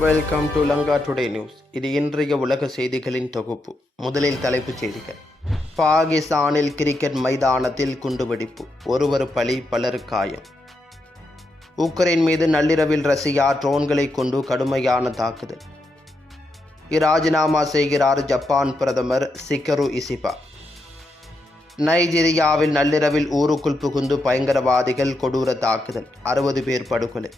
Welcome to Lanka today news இது இன்றைய உலக செய்திகளின் தொகுப்பு. முதலில் தலைப்புச் செய்திகள். பாகிஸ்தானில் கிரிக்கெட் மைதானத்தில் குண்டுவெடிப்பு. ஒருவர் பலி பலர் காயம். உக்ரைன் மீது நள்ளிரவில் ரஷ்யா ட்ரோன்களை கொண்டு கடுமையான தாக்குதல். ராஜினாமா செய்கிறார் ஜப்பான் பிரதமர் சிக்கரு இசிபா. நைஜீரியாவில் நள்ளிரவில் ஊருக்குள் புகுந்து பயங்கரவாதிகள் கொடூர தாக்குதல். அறுபது பேர் படுகொலை.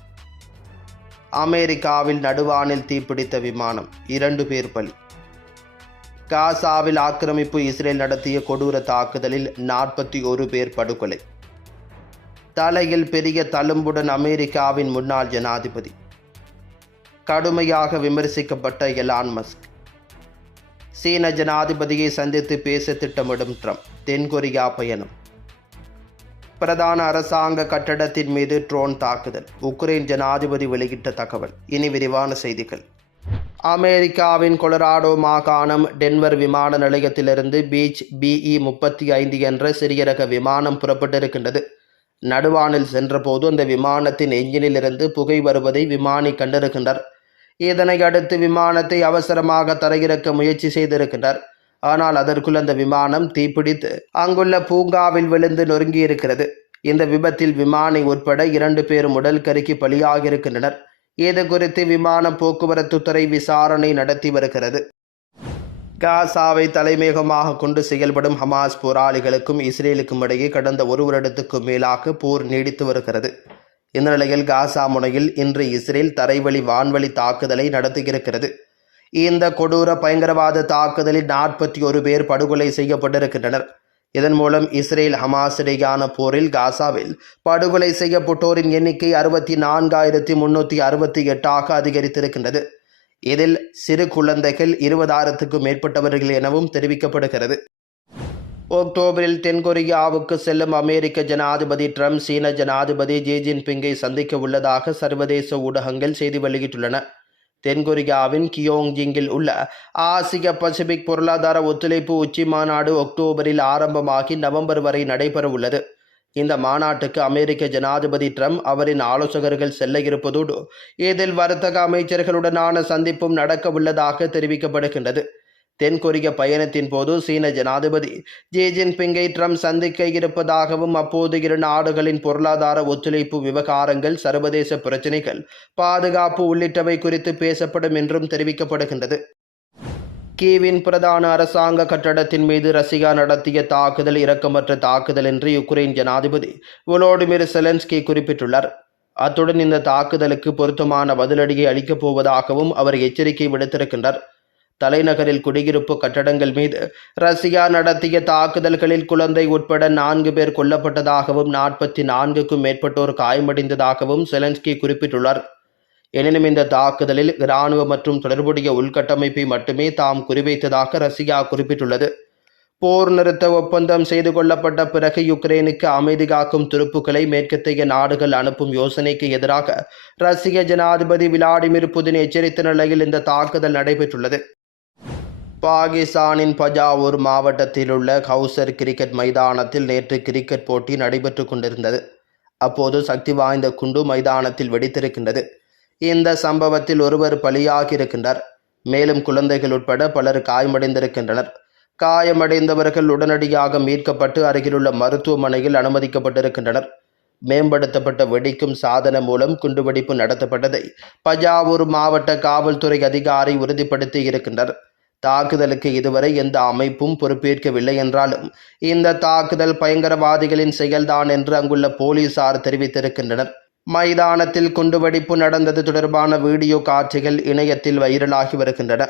அமெரிக்காவில் நடுவானில் தீப்பிடித்த விமானம். இரண்டு பேர் பலி. காசாவில் ஆக்கிரமிப்பு இஸ்ரேல் நடத்திய கொடூர தாக்குதலில் நாற்பத்தி ஒரு பேர் படுகொலை. தலையில் பெரிய தழும்புடன் அமெரிக்காவின் முன்னாள் ஜனாதிபதி. கடுமையாக விமர்சிக்கப்பட்ட எலான் மஸ்க். சீன ஜனாதிபதியை சந்தித்து பேச திட்டமிடும் ட்ரம்ப். தென்கொரியா பயணம். பிரதான அரசாங்க கட்டடத்தின் மீது ட்ரோன் தாக்குதல். உக்ரைன் ஜனாதிபதி வெளியிட்ட தகவல். இனி விரிவான செய்திகள். அமெரிக்காவின் கொலராடோ மாகாணம் டென்வர் விமான நிலையத்திலிருந்து பீச் பிஇ முப்பத்தி ஐந்து என்ற சிறிய ரக விமானம் புறப்பட்டிருக்கின்றது. நடுவானில் சென்றபோது அந்த விமானத்தின் எஞ்சினிலிருந்து புகை வருவதை விமானி கண்டிருக்கின்றார் இதனை அடுத்து விமானத்தை அவசரமாக தரையிறக்க முயற்சி செய்திருக்கின்றார். ஆனால் அதற்குள் அந்த விமானம் தீப்பிடித்து அங்குள்ள பூங்காவில் விழுந்து நொறுங்கியிருக்கிறது. இந்த விபத்தில் விமானி உட்பட இரண்டு பேரும் உடல் கருக்கி பலியாகியிருக்கின்றனர். இது குறித்து விமான போக்குவரத்து துறை விசாரணை நடத்தி வருகிறது. காசாவை தலைமையகமாக கொண்டு செயல்படும் ஹமாஸ் போராளிகளுக்கும் இஸ்ரேலுக்கும் இடையே கடந்த ஒரு வருடத்துக்கும் மேலாக போர் நீடித்து வருகிறது. இந்த நிலையில் காசா முனையில் இன்று இஸ்ரேல் தரைவழி வான்வழி தாக்குதலை நடத்தியிருக்கிறது. இந்த கொடூர பயங்கரவாத தாக்குதலில் நாற்பத்தி ஒரு பேர் படுகொலை செய்யப்பட்டிருக்கின்றனர். இதன் மூலம் இஸ்ரேல் ஹமாஸ் இடையான போரில் காசாவில் படுகொலை செய்யப்பட்டோரின் எண்ணிக்கை அறுபத்தி நான்காயிரத்தி முன்னூற்றி அறுபத்தி எட்டாக அதிகரித்திருக்கின்றது. இதில் சிறு குழந்தைகள் இருபதாயிரத்துக்கும் மேற்பட்டவர்கள் எனவும் தெரிவிக்கப்படுகிறது. அக்டோபரில் தென்கொரியாவுக்கு செல்லும் அமெரிக்க ஜனாதிபதி ட்ரம்ப் சீன ஜனாதிபதி ஜி ஜின்பிங்கை சந்திக்க உள்ளதாக சர்வதேச ஊடகங்கள் செய்தி வெளியிட்டுள்ளன. தென்கொரியாவின் கியோங்ஜிங்கில் உள்ள ஆசிய பசிபிக் பொருளாதார ஒத்துழைப்பு உச்சி மாநாடு அக்டோபரில் ஆரம்பமாகி நவம்பர் வரை நடைபெறவுள்ளது இந்த மாநாட்டுக்கு அமெரிக்க ஜனாதிபதி ட்ரம்ப் அவரின் ஆலோசகர்கள் செல்ல இருப்பதோடு இதில் வர்த்தக அமைச்சர்களுடனான சந்திப்பும் நடக்க உள்ளதாக தெரிவிக்கப்படுகின்றது. தென்கொரிய பயணத்தின் போது சீன ஜனாதிபதி ஜி ஜின்பிங்கை ட்ரம்ப் சந்திக்க இருப்பதாகவும் அப்போது இரு நாடுகளின் பொருளாதார ஒத்துழைப்பு விவகாரங்கள் சர்வதேச பிரச்சினைகள் பாதுகாப்பு உள்ளிட்டவை குறித்து பேசப்படும் என்றும் தெரிவிக்கப்படுகின்றது. கீவின் பிரதான அரசாங்க கட்டடத்தின் மீது ரஷ்யா நடத்திய தாக்குதல் இரக்கமற்ற தாக்குதல் என்று யுக்ரைன் ஜனாதிபதி வோலோடிமிர் செலன்ஸ்கி குறிப்பிட்டுள்ளார். அத்துடன் இந்த தாக்குதலுக்கு பொருத்தமான பதிலடியை அளிக்கப் போவதாகவும் அவர் எச்சரிக்கை விடுத்திருக்கின்றார். தலைநகரில் குடியிருப்பு கட்டடங்கள் மீது ரஷ்யா நடத்திய தாக்குதல்களில் குழந்தை உட்பட நான்கு பேர் கொல்லப்பட்டதாகவும் நாற்பத்தி நான்குக்கும் மேற்பட்டோர் காயமடைந்ததாகவும் செலன்ஸ்கி குறிப்பிட்டுள்ளார். எனினும் இந்த தாக்குதலில் இராணுவ மற்றும் தொடர்புடைய உள்கட்டமைப்பை மட்டுமே தாம் குறிவைத்ததாக ரஷ்யா குறிப்பிட்டுள்ளது. போர் நிறுத்த ஒப்பந்தம் செய்து கொள்ளப்பட்ட பிறகு யுக்ரைனுக்கு அமைதி காக்கும் துருப்புக்களை மேற்கத்தைய நாடுகள் அனுப்பும் யோசனைக்கு எதிராக ரஷ்ய ஜனாதிபதி விளாடிமிர் புதின் எச்சரித்த நிலையில் இந்த தாக்குதல் நடைபெற்றுள்ளது. பாகிஸ்தானின் பஜாவூர் மாவட்டத்தில் உள்ள கவுசர் கிரிக்கெட் மைதானத்தில் நேற்று கிரிக்கெட் போட்டி நடைபெற்று கொண்டிருந்தது. அப்போது சக்தி வாய்ந்த குண்டு மைதானத்தில் வெடித்திருக்கின்றது. இந்த சம்பவத்தில் ஒருவர் பலியாகியிருக்கின்றார். மேலும் குழந்தைகள் உட்பட பலர் காயமடைந்திருக்கின்றனர். காயமடைந்தவர்கள் உடனடியாக மீட்கப்பட்டு அருகிலுள்ள மருத்துவமனையில் அனுமதிக்கப்பட்டிருக்கின்றனர். மேம்படுத்தப்பட்ட வெடிக்கும் சாதனம் மூலம் குண்டுவெடிப்பு நடத்தப்பட்டதை பஜாவூர் மாவட்ட காவல்துறை அதிகாரி உறுதிப்படுத்தி இருக்கின்றனர் தாக்குதலுக்கு இதுவரை எந்த அமைப்பும் பொறுப்பேற்கவில்லை என்றாலும் இந்த தாக்குதல் பயங்கரவாதிகளின் செயல்தான் என்று அங்குள்ள போலீசார் தெரிவித்திருக்கின்றனர். மைதானத்தில் குண்டுவெடிப்பு நடந்தது தொடர்பான வீடியோ காட்சிகள் இணையத்தில் வைரலாகி வருகின்றன.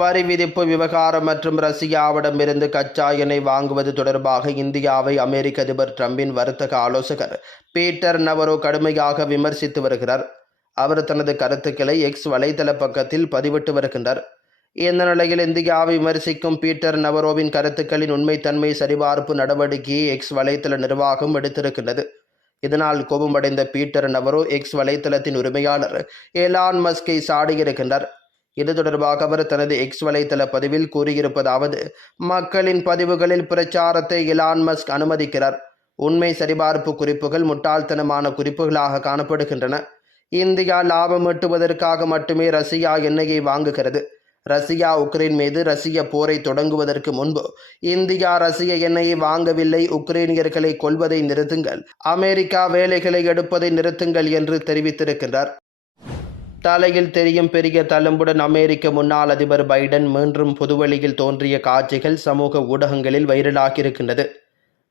வரி விதிப்பு விவகாரம் மற்றும் ரஷ்யாவிடமிருந்து கச்சா எண்ணெய் வாங்குவது தொடர்பாக இந்தியாவை அமெரிக்க அதிபர் ட்ரம்பின் வர்த்தக ஆலோசகர் பீட்டர் நவரோ கடுமையாக விமர்சித்து வருகிறார். அவர் தனது கருத்துக்களை எக்ஸ் வலைதள பக்கத்தில் பதிவிட்டு வருகின்றார். இந்த நிலையில் இந்தியாவை விமர்சிக்கும் பீட்டர் நவரோவின் கருத்துக்களின் உண்மைத்தன்மை சரிபார்ப்பு நடவடிக்கையை எக்ஸ் வலைத்தள நிர்வாகம் எடுத்திருக்கின்றது. இதனால் கோபமடைந்த பீட்டர் நவரோ எக்ஸ் வலைத்தளத்தின் உரிமையாளர் ஏலான் மஸ்கை சாடியிருக்கின்றார். இது தொடர்பாக அவர் தனது எக்ஸ் வலைத்தள பதிவில் கூறியிருப்பதாவது மக்களின் பதிவுகளில் பிரச்சாரத்தை இலான் மஸ்க் அனுமதிக்கிறார். உண்மை சரிபார்ப்பு குறிப்புகள் முட்டாள்தனமான குறிப்புகளாக காணப்படுகின்றன. இந்தியா லாபம் ஈட்டுவதற்காக மட்டுமே ரஷ்யா எண்ணெயை வாங்குகிறது. ரஷ்யா உக்ரைன் மீது ரஷ்ய போரை தொடங்குவதற்கு முன்பு இந்தியா ரஷ்ய எண்ணெயை வாங்கவில்லை. உக்ரைனியர்களை கொல்வதை நிறுத்துங்கள். அமெரிக்கா வேலைகளை எடுப்பதை நிறுத்துங்கள் என்று தெரிவித்திருக்கின்றார். தலையில் தெரியும் பெரிய தழும்புடன் அமெரிக்க முன்னாள் அதிபர் பைடன் மீண்டும் புதுவெளியில் தோன்றிய காட்சிகள் சமூக ஊடகங்களில் வைரலாகியிருக்கின்றது.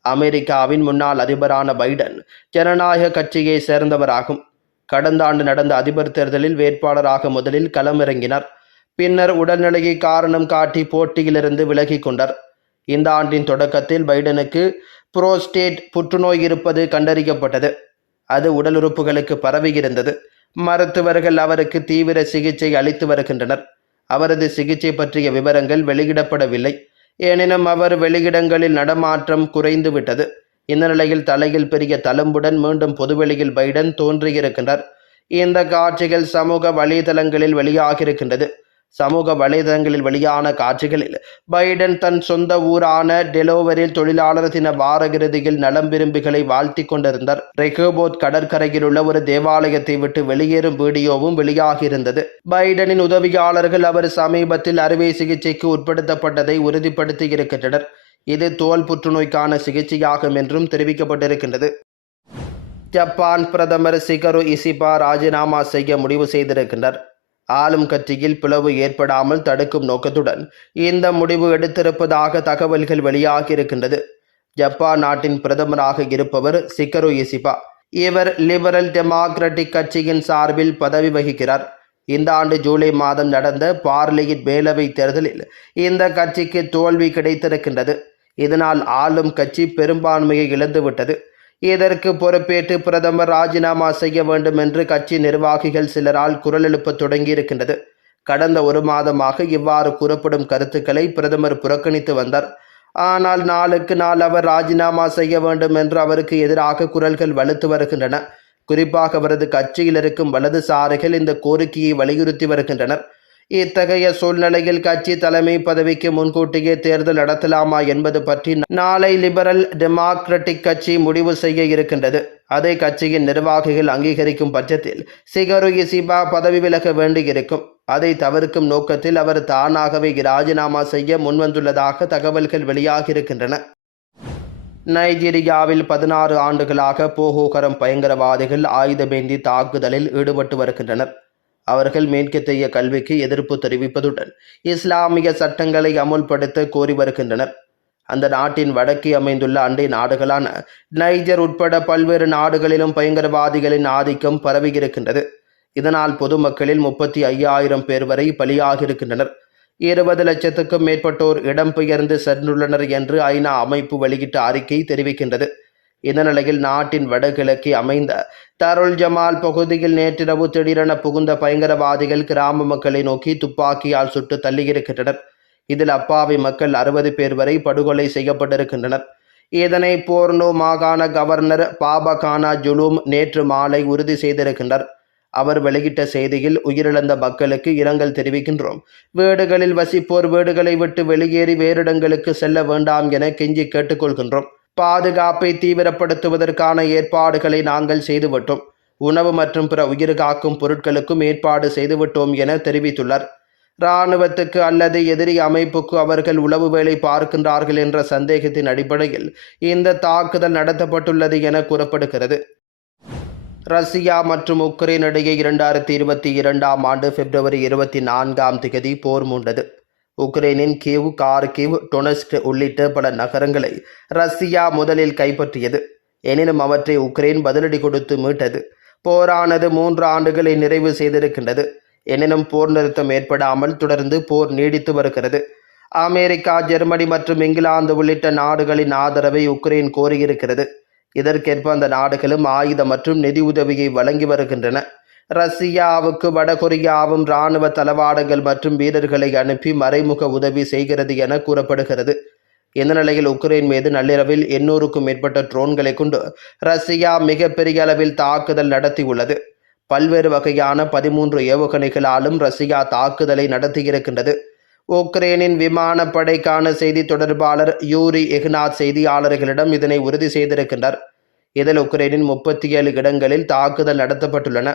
அமெரிக்காவின் முன்னாள் அதிபரான பைடன் ஜனநாயக கட்சியை சேர்ந்தவராகும். கடந்த ஆண்டு நடந்த அதிபர் தேர்தலில் வேட்பாளராக முதலில் களமிறங்கினார். பின்னர் உடல்நிலையை காரணம் காட்டி போட்டியிலிருந்து விலகி கொண்டார். இந்த ஆண்டின் தொடக்கத்தில் பைடனுக்கு புரோஸ்டேட் புற்றுநோய் இருப்பது கண்டறியப்பட்டது. அது உடல் உறுப்புகளுக்கு பரவியிருந்தது மருத்துவர்கள் அவருக்கு தீவிர சிகிச்சை அளித்து வருகின்றனர். அவரது சிகிச்சை பற்றிய விவரங்கள் வெளியிடப்படவில்லை. எனினும் அவர் வெளியிடங்களில் நடமாற்றம் குறைந்துவிட்டது. இந்த நிலையில் தலையில் பெரிய தழும்புடன் மீண்டும் பொதுவெளியில் பைடன் தோன்றியிருக்கின்றார். இந்த காட்சிகள் சமூக வலைதளங்களில் வெளியாகியிருக்கின்றது. சமூக வலைதளங்களில் வெளியான காட்சிகளில் பைடன் தன் சொந்த ஊரான டெலோவரில் தொழிலாளர் தின வார இறுதியில் நலம் விரும்பிகளை வாழ்த்தி கொண்டிருந்தார். ரெகோபோத் கடற்கரையில் உள்ள ஒரு தேவாலயத்தை விட்டு வெளியேறும் வீடியோவும் வெளியாகியிருந்தது. பைடனின் உதவியாளர்கள் அவர் சமீபத்தில் அறுவை சிகிச்சைக்கு உட்படுத்தப்பட்டதை உறுதிப்படுத்தி இருக்கின்றனர். இது தோல் புற்றுநோய்க்கான சிகிச்சையாகும் என்றும் தெரிவிக்கப்பட்டிருக்கின்றது. ஜப்பான் பிரதமர் சிகரு இசிபா ராஜினாமா செய்ய முடிவு செய்திருக்கின்றார். ஆளும் கட்சியில் பிளவு ஏற்படாமல் தடுக்கும் நோக்கத்துடன் இந்த முடிவு எடுத்திருப்பதாக தகவல்கள் வெளியாகியிருக்கின்றது. ஜப்பான் நாட்டின் பிரதமராக இருப்பவர் சிக்கரு இசிபா. இவர் லிபரல் டெமோக்ராட்டிக் கட்சியின் சார்பில் பதவி வகிக்கிறார். இந்த ஆண்டு ஜூலை மாதம் நடந்த பார்லியின் மேலவை தேர்தலில் இந்த கட்சிக்கு தோல்வி கிடைத்திருக்கின்றது. இதனால் ஆளும் கட்சி பெரும்பான்மையை இழந்துவிட்டது. இதற்கு பொறுப்பேற்று பிரதமர் ராஜினாமா செய்ய வேண்டும் என்று கட்சி நிர்வாகிகள் சிலரால் குரல் எழுப்ப தொடங்கியிருக்கின்றது. கடந்த ஒரு மாதமாக இவ்வாறு கூறப்படும் கருத்துக்களை பிரதமர் புறக்கணித்து வந்தார். ஆனால் நாளுக்கு நாள் அவர் ராஜினாமா செய்ய வேண்டும் என்று அவருக்கு எதிராக குரல்கள் வலுத்து வருகின்றன. குறிப்பாக அவரது கட்சியில் இருக்கும் வலதுசாரிகள் இந்த கோரிக்கையை வலியுறுத்தி வருகின்றனர். இத்தகைய சூழ்நிலையில் கட்சி தலைமை பதவிக்கு முன்கூட்டியே தேர்தல் நடத்தலாமா என்பது பற்றி நாளை லிபரல் டெமோக்ராட்டிக் கட்சி முடிவு செய்ய இருக்கின்றது. அதை கட்சியின் நிர்வாகிகள் அங்கீகரிக்கும் பட்சத்தில் சிகரு இசிபா பதவி விலக வேண்டியிருக்கும். அதை தவிர்க்கும் நோக்கத்தில் அவர் தானாகவே ராஜினாமா செய்ய முன்வந்துள்ளதாக தகவல்கள் வெளியாகியிருக்கின்றன. நைஜீரியாவில் பதினாறு ஆண்டுகளாக போகோகரம் பயங்கரவாதிகள் ஆயுதமேந்தி தாக்குதலில் ஈடுபட்டு வருகின்றனர். அவர்கள் மேற்கத்தைய கல்விக்கு எதிர்ப்பு தெரிவிப்பதுடன் இஸ்லாமிய சட்டங்களை அமுல்படுத்த கோரி வருகின்றனர். அந்த நாட்டின் வடக்கே அமைந்துள்ள அண்டை நாடுகளான நைஜர் உட்பட பல்வேறு நாடுகளிலும் பயங்கரவாதிகளின் ஆதிக்கம் பரவியிருக்கின்றது. இதனால் பொதுமக்களில் முப்பத்தி ஐயாயிரம் பேர் வரை பலியாகியிருக்கின்றனர். இருபது லட்சத்துக்கும் மேற்பட்டோர் இடம்பெயர்ந்து சென்றுள்ளனர் என்று ஐநா அமைப்பு வெளியிட்ட அறிக்கை தெரிவிக்கின்றது. இந்த நிலையில் நாட்டின் வடகிழக்கே அமைந்த தருள் ஜமால் பகுதியில் நேற்றிரவு திடீரென புகுந்த பயங்கரவாதிகள் கிராம மக்களை நோக்கி துப்பாக்கியால் சுட்டு தள்ளியிருக்கின்றனர். இதில் அப்பாவி மக்கள் அறுபது பேர் வரை படுகொலை செய்யப்பட்டிருக்கின்றனர். இதனை போர்னோ மாகாண கவர்னர் பாபகானா ஜுலூம் நேற்று மாலை உறுதி செய்திருக்கின்றார். அவர் வெளியிட்ட செய்தியில் உயிரிழந்த மக்களுக்கு இரங்கல் தெரிவிக்கின்றோம். வீடுகளில் வசிப்போர் வீடுகளை விட்டு வெளியேறி வேறிடங்களுக்கு செல்ல வேண்டாம் என கெஞ்சி கேட்டுக்கொள்கின்றோம். பாதுகாப்பை தீவிரப்படுத்துவதற்கான ஏற்பாடுகளை நாங்கள் செய்துவிட்டோம். உணவு மற்றும் பிற உயிர் காக்கும் பொருட்களுக்கும் ஏற்பாடு செய்துவிட்டோம் என தெரிவித்துள்ளார். இராணுவத்துக்கு அல்லது எதிரி அமைப்புக்கு அவர்கள் உளவு வேலை பார்க்கின்றார்கள் என்ற சந்தேகத்தின் அடிப்படையில் இந்த தாக்குதல் நடத்தப்பட்டுள்ளது என கூறப்படுகிறது. ரஷ்யா மற்றும் உக்ரைன் இடையே இரண்டாயிரத்தி இருபத்தி இரண்டாம் ஆண்டு பிப்ரவரி இருபத்தி நான்காம் திகதி போர் மூண்டது. உக்ரைனின் கீவ் கார்கிவ் டொனஸ்க் உள்ளிட்ட பல நகரங்களை ரஷ்யா முதலில் கைப்பற்றியது. எனினும் அவற்றை உக்ரைன் பதிலடி கொடுத்து மீட்டது. போரானது மூன்று ஆண்டுகளை நிறைவு செய்திருக்கின்றது. எனினும் போர் நிறுத்தம் ஏற்படாமல் தொடர்ந்து போர் நீடித்து வருகிறது. அமெரிக்கா ஜெர்மனி மற்றும் இங்கிலாந்து உள்ளிட்ட நாடுகளின் ஆதரவை உக்ரைன் கோரியிருக்கிறது. இதற்கேற்ப அந்த நாடுகளும் ஆயுத மற்றும் நிதி உதவியை வழங்கி வருகின்றன. ரஷ்யாவுக்கு வடகொரியாவும் இராணுவ தளவாடங்கள் மற்றும் வீரர்களை அனுப்பி மறைமுக உதவி செய்கிறது என கூறப்படுகிறது. இந்த நிலையில் உக்ரைன் மீது நள்ளிரவில் எண்ணூறுக்கும் மேற்பட்ட ட்ரோன்களை கொண்டு ரஷ்யா மிகப்பெரிய அளவில் தாக்குதல் நடத்தியுள்ளது. பல்வேறு வகையான பதிமூன்று ஏவுகணைகளாலும் ரஷ்யா தாக்குதலை நடத்தியிருக்கின்றது. உக்ரைனின் விமானப்படைக்கான செய்தி தொடர்பாளர் யூரி எக்னாத் செய்தியாளர்களிடம் இதனை உறுதி செய்திருக்கின்றார். இதில் உக்ரைனின் முப்பத்தி ஏழு இடங்களில் தாக்குதல் நடத்தப்பட்டுள்ளன.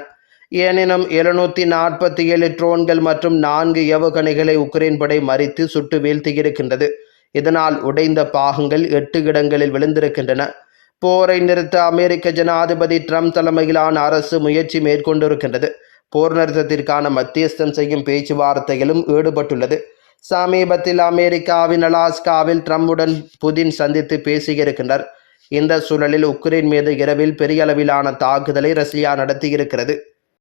எனினும் எழுநூற்றி நாற்பத்தி ஏழு ட்ரோன்கள் மற்றும் நான்கு ஏவுகணைகளை உக்ரைன் படை மறித்து சுட்டு வீழ்த்தியிருக்கின்றது. இதனால் உடைந்த பாகங்கள் எட்டு இடங்களில் விழுந்திருக்கின்றன. போரை நிறுத்த அமெரிக்க ஜனாதிபதி ட்ரம்ப் தலைமையிலான அரசு முயற்சி மேற்கொண்டிருக்கின்றது. போர் நிறுத்தத்திற்கான மத்தியஸ்தம் செய்யும் பேச்சுவார்த்தைகளும் ஈடுபட்டுள்ளது. சமீபத்தில் அமெரிக்காவின் அலாஸ்காவில் ட்ரம்புடன் புதின் சந்தித்து பேசியிருக்கின்றார். இந்த சூழலில் உக்ரைன் மீது இரவில் பெரிய அளவிலான தாக்குதலை ரஷ்யா நடத்தியிருக்கிறது.